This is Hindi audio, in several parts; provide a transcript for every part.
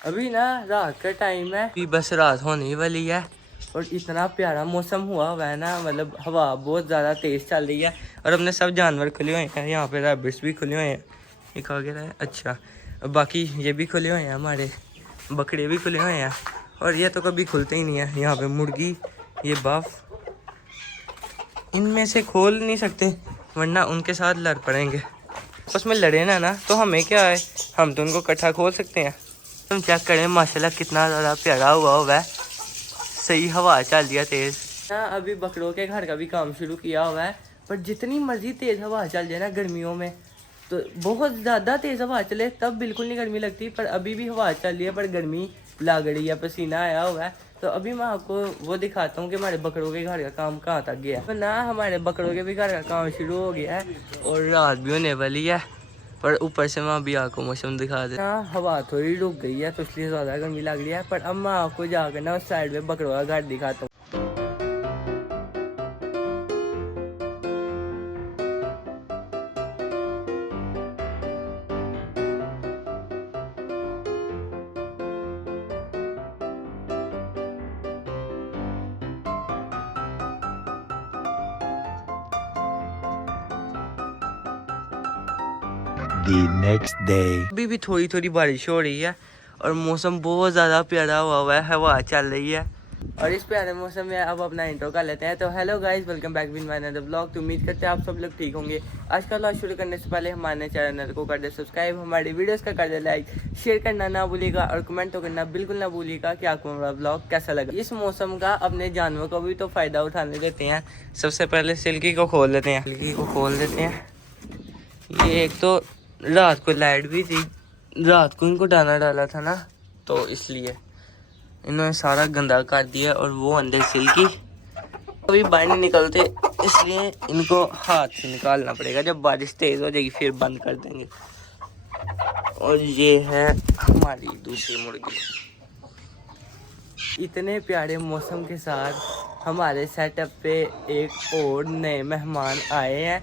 अभी ना रात का टाइम है, अभी बस रात होने वाली है और इतना प्यारा मौसम हुआ है ना, मतलब हवा बहुत ज़्यादा तेज़ चल रही है और अपने सब जानवर खुले हुए हैं। यहाँ पे रैबिट्स भी खुले हुए हैं, एक आ गया है। अच्छा, बाकी ये भी खुले हुए हैं, हमारे बकरे भी खुले हुए हैं और ये तो कभी खुलते ही नहीं है। यहाँ पे मुर्गी, ये बाफ, इनमें से खोल नहीं सकते वरना उनके साथ लड़ पड़ेंगे। उसमें लड़े ना तो हमें क्या है, हम तो उनको इकट्ठा खोल सकते हैं। तुम चेक करें माशाल्लाह कितना ज़्यादा प्यारा हुआ है, सही हवा चल रही है तेज़ ना। अभी बकरों के घर का भी काम शुरू किया हुआ है, पर जितनी मर्जी तेज़ हवा चल जाए ना गर्मियों में, तो बहुत ज़्यादा तेज़ हवा चले तब बिल्कुल नहीं गर्मी लगती, पर अभी भी हवा चल रही है पर गर्मी लग रही है, पसीना आया हुआ है। तो अभी मैं आपको वो दिखाता हूँ कि हमारे बकरों के घर का काम कहाँ तक गया है। तो ना हमारे बकरों के भी घर का काम शुरू हो गया है और रात भी होने वाली है, पर ऊपर से मैं अभी आपको मौसम दिखा दे ना, हवा थोड़ी रुक गई है तो इसलिए ज़्यादा गर्मी लग रही है। पर अब मैं आपको जाकर ना उस साइड में बकरों का घर दिखाता हूँ। The next day. अभी भी थोड़ी थोड़ी बारिश हो रही है और मौसम बहुत ज़्यादा प्यारा हुआ है, हवा चल रही है और इस प्यारे मौसम में अब अपना इंट्रो कर लेते हैं। तो hello guys, welcome back with my another vlog. तो उम्मीद करते हैं आप सब लोग ठीक होंगे। आज का व्लॉग शुरू करने से पहले हमारे चैनल को कर दे सब्सक्राइब, हमारी वीडियोस का कर दे लाइक, शेयर करना ना भूलिएगा और कमेंट तो करना बिल्कुल ना भूलिएगा कि आपको हमारा व्लॉग कैसा लगा। इस मौसम का अपने जानवरों को भी तो फ़ायदा उठाने देते हैं। सबसे पहले सिल्की को खोल देते हैं, सिल्की को खोल देते हैं। ये एक तो रात को लाइट भी थी, रात को इनको दाना डाला था ना, तो इसलिए इन्होंने सारा गंदा कर दिया और वो अंदर सिल्की अभी बाहर नहीं निकलते, इसलिए इनको हाथ से निकालना पड़ेगा। जब बारिश तेज़ हो जाएगी फिर बंद कर देंगे। और ये है हमारी दूसरी मुर्गी। इतने प्यारे मौसम के साथ हमारे सेटअप पे एक और नए मेहमान आए हैं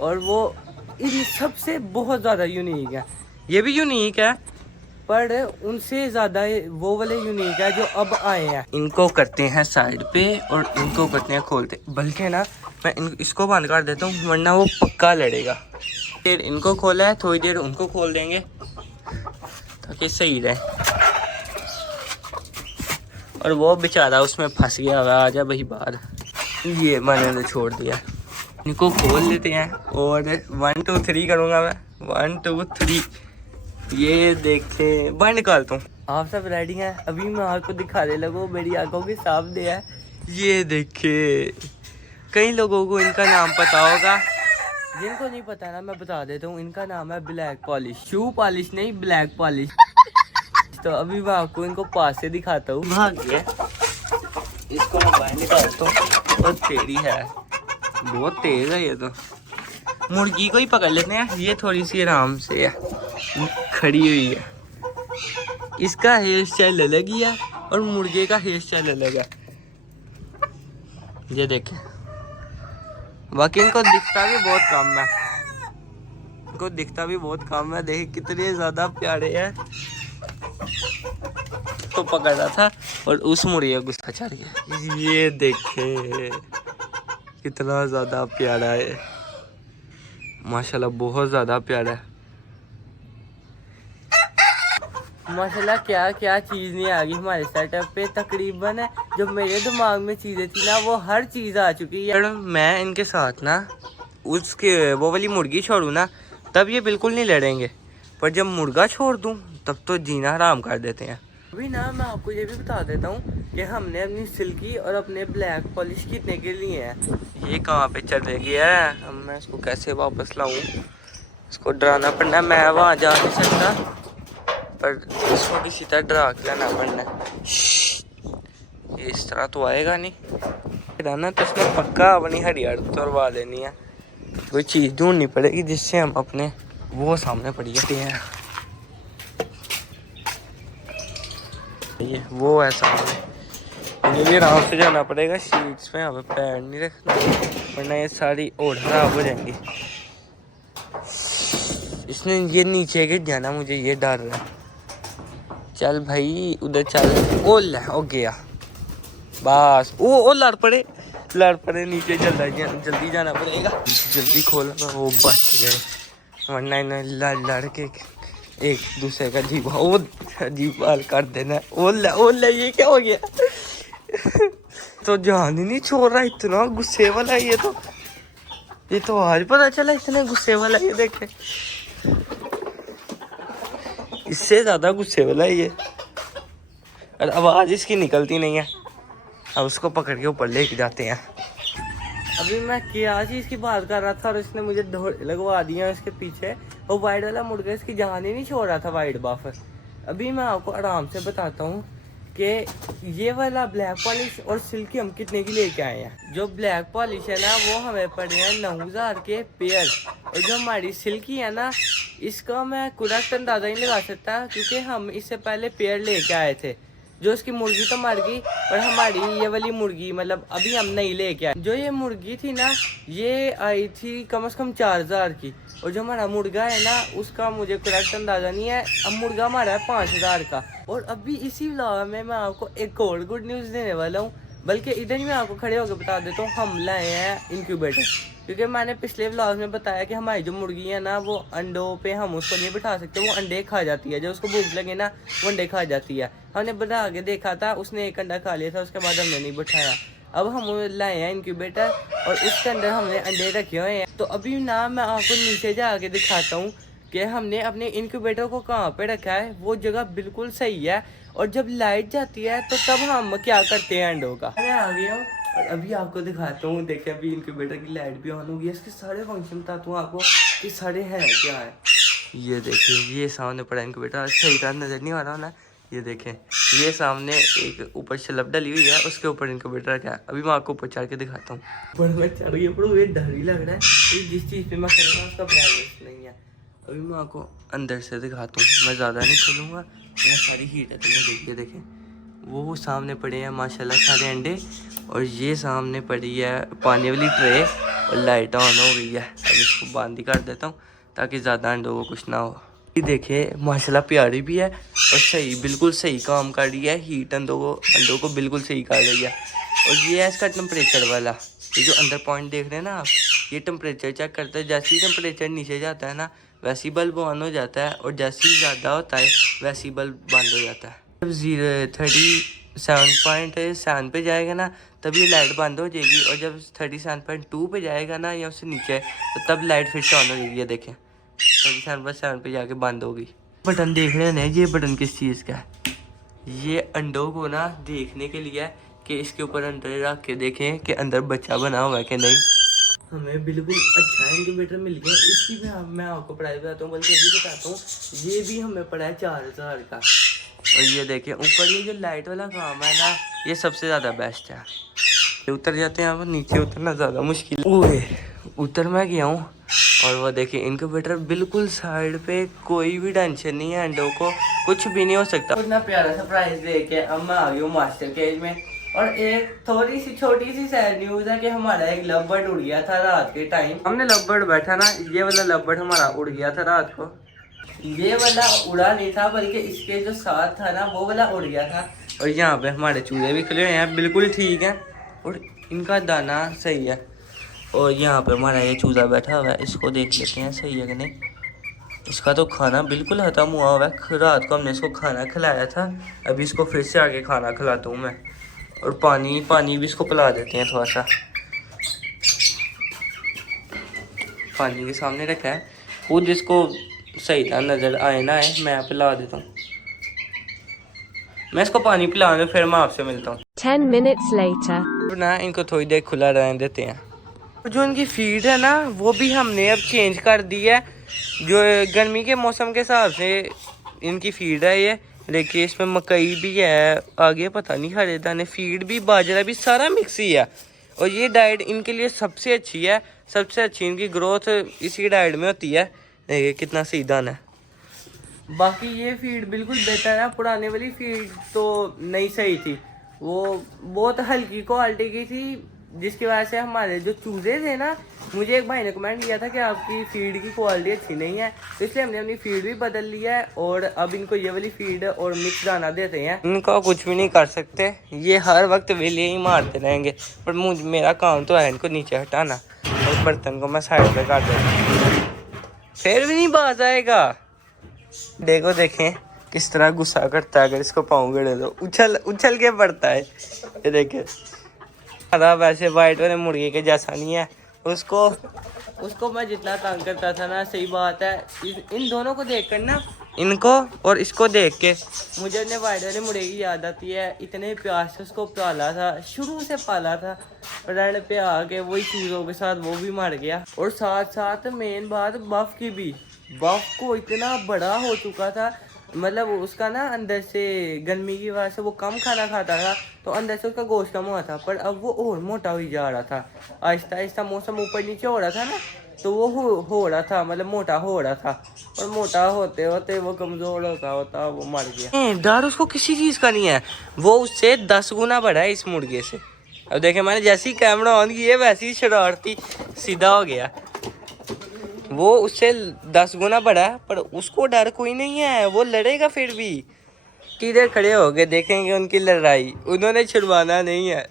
और वो इन सबसे बहुत ज़्यादा यूनिक है। ये भी यूनिक है पर उनसे ज़्यादा वो वाले यूनिक है जो अब आए हैं। इनको करते हैं साइड पे और इनको करते हैं खोलते, बल्कि ना मैं इसको बंद कर देता हूँ वरना वो पक्का लड़ेगा। फिर इनको खोला है, थोड़ी देर उनको खोल देंगे ताकि सही रहे। और वो बेचारा उसमें फंस गया हुआ, आ जा भाई बाहर। ये मैंने तो छोड़ दिया, इनको खोल लेते हैं और 1 2 3 करूँगा मैं। 1 2 3, ये देखे बाहर निकालता हूँ। आप सब रेडी हैं? अभी मैं आपको दिखाने लगूँ, मेरी आंखों के सामने है। ये देखे, कई लोगों को इनका नाम पता होगा, जिनको नहीं पता ना मैं बता देता हूँ। इनका नाम है ब्लैक पॉलिश, शू पॉलिश नहीं ब्लैक पॉलिश। तो अभी मैं आपको इनको पास से दिखाता हूँ। भाग गया, इसको मैं बाहर निकालता हूँ। और तेरी है, बहुत तेज है ये तो। मुर्गी को ही पकड़ लेते हैं, ये थोड़ी सी आराम से है, खड़ी हुई है। इसका हेयर स्टाइल अलग ही है और मुर्गे का हेयर स्टाइल अलग है, ये देखें। बाकी इनको दिखता भी बहुत कम है, इनको दिखता भी बहुत कम है। देख कितने ज़्यादा प्यारे हैं। तो पकड़ रहा था और उस मुर्गे को गुस्सा चढ़ गया। ये देखे कितना ज़्यादा प्यारा है, माशाल्लाह बहुत ज़्यादा प्यारा है। माशाल्लाह क्या क्या चीज़ नहीं आ गई हमारे सेटअप पे। तकरीबन जब मेरे दिमाग में चीज़ें थी ना, वो हर चीज़ आ चुकी है। मैं इनके साथ ना उसके वो वाली मुर्गी छोड़ूँ ना, तब ये बिल्कुल नहीं लड़ेंगे, पर जब मुर्गा छोड़ दूँ तब तो जीना हराम कर देते हैं। अभी ना मैं आपको ये भी बता देता हूँ कि हमने अपनी सिल्की और अपने ब्लैक पॉलिश कितने के लिए हैं। ये कहाँ पे चले गया है, अब मैं इसको कैसे वापस लाऊं? इसको डराना पड़ना, मैं वहाँ जा नहीं सकता, पर इसको किसी तरह डरा के लाना पड़ना। ये इस तरह तो आएगा नहीं, डराना तो इसने पक्का अपनी हरियाणा तोड़वा देनी है। कोई चीज़ ढूंढनी पड़ेगी जिससे हम अपने वो सामने पड़ जाते हैं। ये वो है सामने, ये भी आराम से जाना पड़ेगा। सीट्स पे यहाँ पे पैर नहीं रखना वरना ये सारी ओढ़ खराब हो जाएंगी। इसने ये नीचे गिर जाना, मुझे ये डर रहा है। चल भाई उधर चल। ओ ले हो गया बस। ओ लड़ पड़े नीचे जल्दी जाना पड़ेगा। जल्दी खोला वो बच गए, वरना इन्हें लड़ के एक दूसरे का जीव बाल कर देना। ओ ले ये क्या हो गया? तो जान ही नहीं छोड़ रहा, इतना गुस्से वाला ये तो आज पता चला इतने गुस्से वाला ये। देखे इससे ज्यादा गुस्से वाला ये, और आवाज इसकी निकलती नहीं है। अब उसको पकड़ के ऊपर लेके जाते हैं। अभी मैं क्या चीज की बात कर रहा था और इसने मुझे लगवा दिया इसके पीछे। वो वाइट वाला मुर्गा इसकी जान ही नहीं छोड़ रहा था, वाइट बाफर। अभी मैं आपको आराम से बताता हूँ कि ये वाला ब्लैक पॉलिश और सिल्की हम कितने की लेके आए हैं। जो ब्लैक पॉलिश है ना वो हमें पड़े हैं 9,000 के पेयर, और जो हमारी सिल्की है ना इसका मैं करेक्ट अंदाजा नहीं लगा सकता, क्योंकि हम इससे पहले पेयर लेके आए थे। जो इसकी मुर्गी तो मर गई, और हमारी ये वाली मुर्गी मतलब अभी हम नहीं लेके आए। जो ये मुर्गी थी ना ये आई थी कम से कम 4,000 की, और जो हमारा मुर्गा है ना उसका मुझे करेक्ट अंदाजा नहीं है। अब मुर्गा हमारा है 5,000 का। और अभी इसी व्लॉग में मैं आपको एक और गुड न्यूज़ देने वाला हूँ, बल्कि इधर ही मैं आपको खड़े होकर बता देता हूँ। हम लाए हैं इंक्यूबेटर, क्योंकि मैंने पिछले व्लॉग में बताया कि हमारी जो मुर्गी है ना वो अंडों पे हम उसको नहीं बिठा सकते, वो अंडे खा जाती है। जब उसको भूख लगे ना वो अंडे खा जाती है। हमने बना के देखा था, उसने एक अंडा खा लिया था, उसके बाद हमने नहीं बिठाया। अब हम लाए हैं इंक्यूबेटर और उसके अंदर हमने अंडे रखे हुए हैं। तो अभी ना मैं आपको नीचे जाके दिखाता हूँ कि हमने अपने इंक्यूबेटर को कहाँ पे रखा है। वो जगह बिल्कुल सही है, और जब लाइट जाती है तो तब हम क्या करते हैं अंडों का। मैं आ गया हूँ और अभी आपको दिखाता हूँ। देखिए अभी इंक्यूबेटर की लाइट भी ऑन हो गई है। इसके सारे फंक्शन बताता हूँ आपको कि सारे हैं क्या है। ये देखिए ये सामने पड़ा इंक्यूबेटर, सही तरह नजर नहीं आ रहा ना। ये देखें ये सामने एक ऊपर शलभ डली हुई है, उसके ऊपर इंक्यूबेटर रखा है। अभी मैं आपको ऊपर चढ़ के दिखाता हूँ। ऊपर मैं चढ़ गया, पर ये डर ही लग रहा है। जिस चीज़ पे मैं कर रहा हूँ उसका प्राइवेट नहीं है। अभी मैं आपको अंदर से दिखाता हूँ, मैं ज़्यादा नहीं खोलूँगा। यहाँ सारी हीट है, तुम्हें देखिए देखें वो सामने पड़े हैं माशाल्लाह सारे अंडे, और ये सामने पड़ी है पानी वाली ट्रे, और लाइट ऑन हो गई है। अब इसको बंद ही कर देता हूँ ताकि ज़्यादा अंडों को कुछ ना हो। ये देखिए माशाल्लाह प्यारी भी है और सही बिल्कुल सही काम कर रही है। हीट अंडों को बिल्कुल सही कर रही है। और ये है इसका टेम्परेचर वाला, ये जो अंदर पॉइंट देख रहे हैं ना आप, ये टेम्परेचर चेक करता है। जैसे ही टेम्परेचर नीचे जाता है ना वैसे ही बल्ब ऑन हो जाता है, और जैसे ही ज़्यादा होता है वैसे ही बल्ब बंद हो जाता है। जब 37.7 पे जाएगा ना तब ये लाइट बंद हो जाएगी, और जब 37.2 पे जाएगा ना या उससे नीचे तो तब लाइट फिर से ऑन हो जाएगी। ये देखें 37.7 पे जाके बंद होगी। बटन देख रहे हैं, ये बटन किस चीज़ का है? ये अंडों को ना देखने के लिए कि इसके ऊपर अंडे रख के देखें कि अंदर बच्चा बना हुआ है कि नहीं। हमें बिल्कुल अच्छा इंक्यूबेटर मिल गया। इसकी भी मैं आपको प्राइस बताता हूँ, बल्कि अभी बताता हूँ। ये भी हमें पड़ा है 4,000 का। और ये देखिए ऊपर ये जो लाइट वाला काम है ना ये सबसे ज़्यादा बेस्ट है। उतर जाते हैं, अब नीचे उतरना ज़्यादा मुश्किल है। उतर मैं गया हूँ, और वो देखिए इंक्यूबेटर बिल्कुल साइड पे, कोई भी टेंशन नहीं है, अंडों को कुछ भी नहीं हो सकता। इतना प्यारा सरप्राइज लेके अब मैं आ गई हूँ मास्टर केज में। और एक थोड़ी सी छोटी सी सैड न्यूज़ है कि हमारा एक लव बर्ड उड़ गया था रात के टाइम। हमने लव बर्ड बैठा ना, ये वाला लव बर्ड हमारा उड़ गया था रात को। ये वाला उड़ा नहीं था, बल्कि इसके जो साथ था ना वो वाला उड़ गया था। और यहाँ पे हमारे चूहे भी खुले हुए हैं, बिल्कुल ठीक है, और इनका दाना सही है। और यहाँ पे हमारा ये चूजा बैठा हुआ है, इसको देख लेते हैं सही है कि नहीं। इसका तो खाना बिल्कुल ख़त्म हुआ हुआ है। रात को हमने इसको खाना खिलाया था, अभी इसको फिर से आगे खाना खिलाता हूँ मैं। और पानी भी इसको पिला देते हैं थोड़ा सा। पानी के सामने रखा है, खुद इसको सही था नज़र आए ना आए, मैं पिला देता हूँ। मैं इसको पानी पिला दूँ फिर मैं आपसे मिलता हूँ। 10 minutes later. ना इनको थोड़ी देर खुला रहने देते हैं। जो इनकी फीड है ना वो भी हमने अब चेंज कर दी है। जो गर्मी के मौसम के हिसाब से इनकी फीड है ये। देखिए इसमें मकई भी है, आगे पता नहीं हरे दाने, फीड भी, बाजरा भी, सारा मिक्स ही है। और ये डाइट इनके लिए सबसे अच्छी है, सबसे अच्छी इनकी ग्रोथ इसी डाइट में होती है। देखिए कितना सही दाना है। बाकी ये फीड बिल्कुल बेहतर है, पुराने वाली फीड तो नहीं सही थी, वो बहुत हल्की क्वालिटी की थी, जिसकी वजह से हमारे जो चूजे थे ना, मुझे एक भाई ने कमेंट किया था कि आपकी फीड की क्वालिटी अच्छी नहीं है, तो इसलिए हमने अपनी फीड भी बदल लिया है और अब इनको ये वाली फीड और मिक्स दाना देते हैं। इनको कुछ भी नहीं कर सकते, ये हर वक्त वेले ही मारते रहेंगे, पर मेरा काम तो है इनको नीचे हटाना और बर्तन को मैं साइड पे कर देता, फिर भी नहीं बाज आएगा। देखो देखें किस तरह गुस्सा करता है, अगर इसको पाँव गड़े तो उछल उछल के पड़ता है। ये देखे वैसे वाइट वाले मुर्गे के जैसा नहीं है, उसको मैं जितना तंग करता था ना, सही बात है, इन दोनों को देख कर ना, इनको और इसको देख के मुझे अपने वाइट वाले मुर्गे की याद आती है। इतने प्यार से उसको पाला था, शुरू से पाला था, पर एंड पे आके वही चीज़ों के साथ वो भी मर गया। और साथ साथ मेन बात बफ की भी, बफ को इतना बड़ा हो चुका था, मतलब उसका ना अंदर से गर्मी की वजह से वो कम खाना खाता था, तो अंदर से उसका गोश्त कम हुआ था, पर अब वो और मोटा हो जा रहा था। आहिस्ता आहिस्ता मौसम ऊपर नीचे हो रहा था ना, तो वो हो रहा था, मतलब मोटा हो रहा था, और मोटा होते होते वो कमज़ोर होता वो मर गया। डर उसको किसी चीज़ का नहीं है, वो उससे 10 गुना बड़ा है इस मुर्गे से। अब देखे मैंने जैसे ही कैमरा ऑन किया वैसे ही शरारती सीधा हो गया, वो उससे 10 गुना बड़ा है, पर उसको डर कोई नहीं है, वो लड़ेगा फिर भी। किधर खड़े हो गए देखेंगे उनकी लड़ाई, उन्होंने छुड़वाना नहीं है।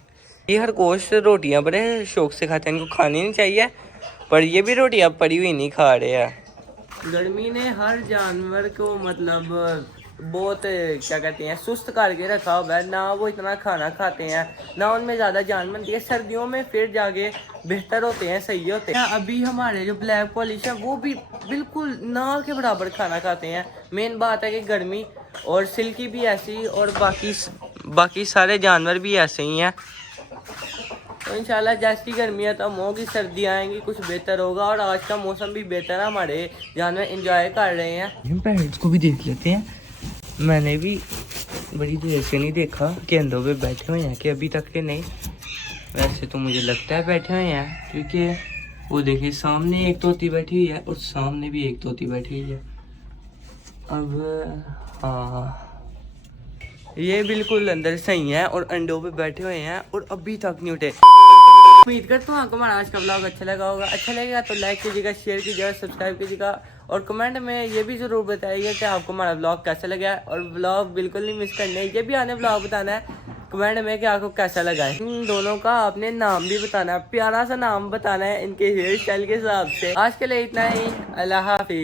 ये खरगोश रोटियां बड़े शौक से खाते हैं, इनको खानी नहीं चाहिए, पर ये भी रोटियां पड़ी हुई नहीं खा रहे हैं। गर्मी ने हर जानवर को मतलब बहुत क्या कहते हैं सुस्त करके रखा हुआ है, ना वो इतना खाना खाते हैं, ना उनमें ज़्यादा जान बनती है। सर्दियों में फिर जाके बेहतर होते हैं, सही होते हैं। अभी हमारे जो ब्लैक पॉलिश है वो भी बिल्कुल ना के बराबर खाना खाते हैं। मेन बात है कि गर्मी, और सिल्की भी ऐसी, और बाकी सारे जानवर भी ऐसे ही हैं। तो इंशाल्लाह जैसी गर्मी है तो होगी, सर्दी आएंगी, कुछ बेहतर होगा, और आज का मौसम भी बेहतर है, हमारे जानवर एंजॉय कर रहे हैं। पैरेट्स को भी देख लेते हैं, मैंने भी बड़ी देर से नहीं देखा कि अंदों पे बैठे हुए हैं कि अभी तक के नहीं। वैसे तो मुझे लगता है बैठे हुए हैं, क्योंकि वो देखिए सामने एक तोती बैठी हुई है और सामने भी एक तोती बैठी हुई है। अब हाँ, ये बिल्कुल अंदर सही है और अंडों पे बैठे हुए हैं और अभी तक नहीं उठे। उम्मीद करता हूँ आपको हमारा आज का ब्लॉग अच्छा लगा होगा। अच्छा लगेगा तो लाइक कीजिएगा, शेयर कीजिएगा, सब्सक्राइब कीजिएगा, और कमेंट में ये भी ज़रूर बताइएगा कि आपको हमारा ब्लॉग कैसा लगा। और ब्लॉग बिल्कुल नहीं मिस करना है, ये भी आने ब्लॉग बताना है कमेंट में कि आपको कैसा लगा है। इन दोनों का आपने नाम भी बताना है, प्यारा सा नाम बताना है इनके हेयर स्टाइल के हिसाब से। आज के लिए इतना ही, अल्लाह हाफिज़।